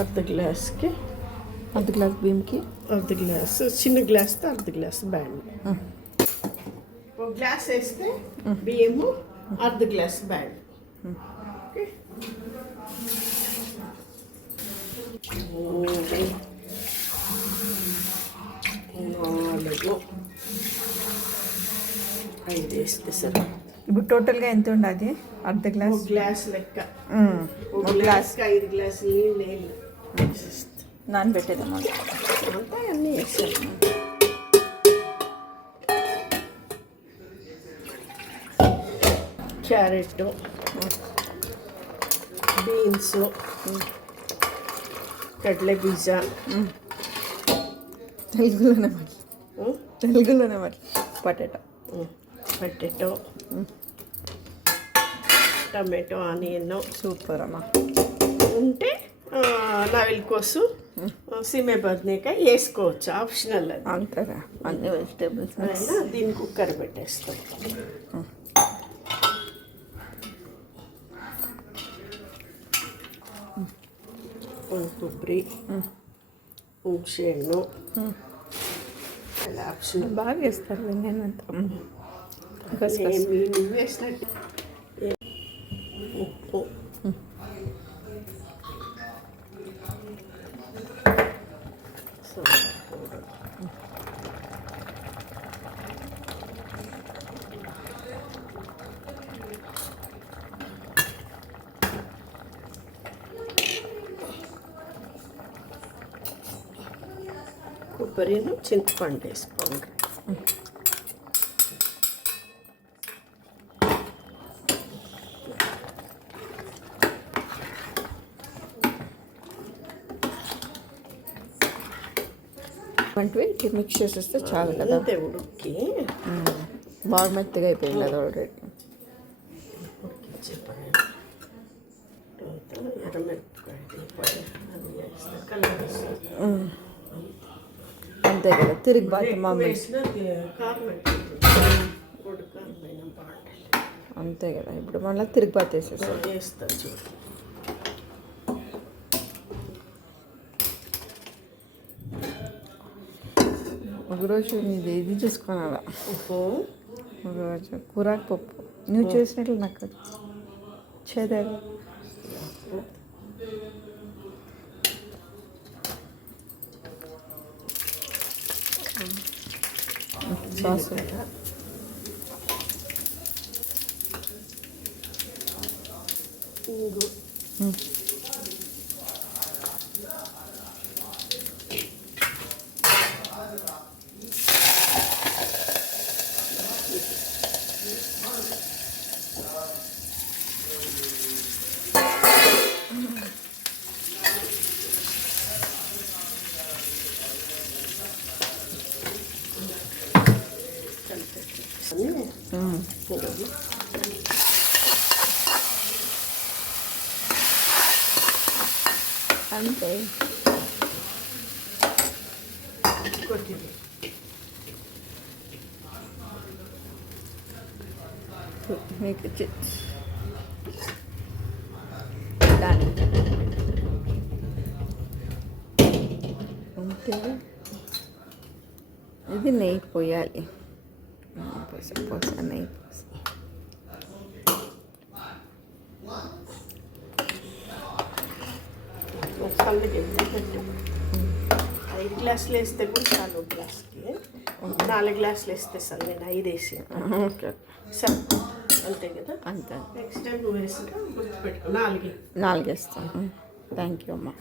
అర్ధ గ్లాస్కి అర్ధ గ్లాస్ బియ్యంకి అర్ధ గ్లాస్, చిన్న గ్లాస్తో అర్ధ గ్లాస్ బ్యాండ్. ఒక గ్లాస్ వేస్తే బియ్యము అర్ధ గ్లాస్ బ్యాండ్. ఓకే, 4, 5 వేస్తే సరే. ఇప్పుడు టోటల్గా ఎంత ఉండదు? అర్ధ గ్లాస్ గ్లాస్ లెక్క. ఒక గ్లాస్కి 5 గ్లాసులు నీళ్ళు నానబెట్టేదమ్మా. అంతా అన్నీ వేసాను. క్యారెట్, బీన్స్, కడలే బీజ, తెలుగులోనే మరి పొటాటో, టమాటో, ఆనియన్. సూపర్ అమ్మా. ఉంటే నవిల్ కోసు, సీమే బద్నేకాయ వేసుకోవచ్చు, ఆప్షనల్. అది అంతగా అన్ని వెజిటేబుల్స్ అయినా దీన్ని కుక్కర్ పెట్టేస్తాం. కొబ్బరి, శేను ఆప్షనల్. బాగా వేస్తారు. నేనంత నువ్వు వేసినట్టు. ఉప్పు, కొబ్బరిను చింతపండు వేసుకోండి. ఇట్లా మిక్స్ చేసేస్తే చాలు కదా. అంతే, ఉడికి బాగా మెత్తగా అయిపోయింది అది ఆల్రెడీ. అంతే కదా, తిరిగి బాగా మామూలు. అంతే కదా, ఇప్పుడు మళ్ళీ తిరిగి బాగా వేసేస్తాను. ఒకరోజు నీది ఇది చూసుకోవాలా, ఒకరోజు కూరాకు పప్పు నువ్వు చేసినట్లు నాకు చేదాలి. సాస్ అంతే. మీకు అంతే. ఇది నెయ్యి పోయాలి, నెయ్యి పోసి. చల్లగా 5 గ్లాసులు వేస్తే కూడా చాలు. గ్లాస్కి 4 గ్లాసులు వేస్తే సార్, నేను 5 వేసి. ఓకే సార్, అంతే కదా. అంతే. నెక్స్ట్ టైం నువ్వు వేసినా గుర్తుపెట్టుకో. 4 వేస్తాను. థ్యాంక్ యూ అమ్మా.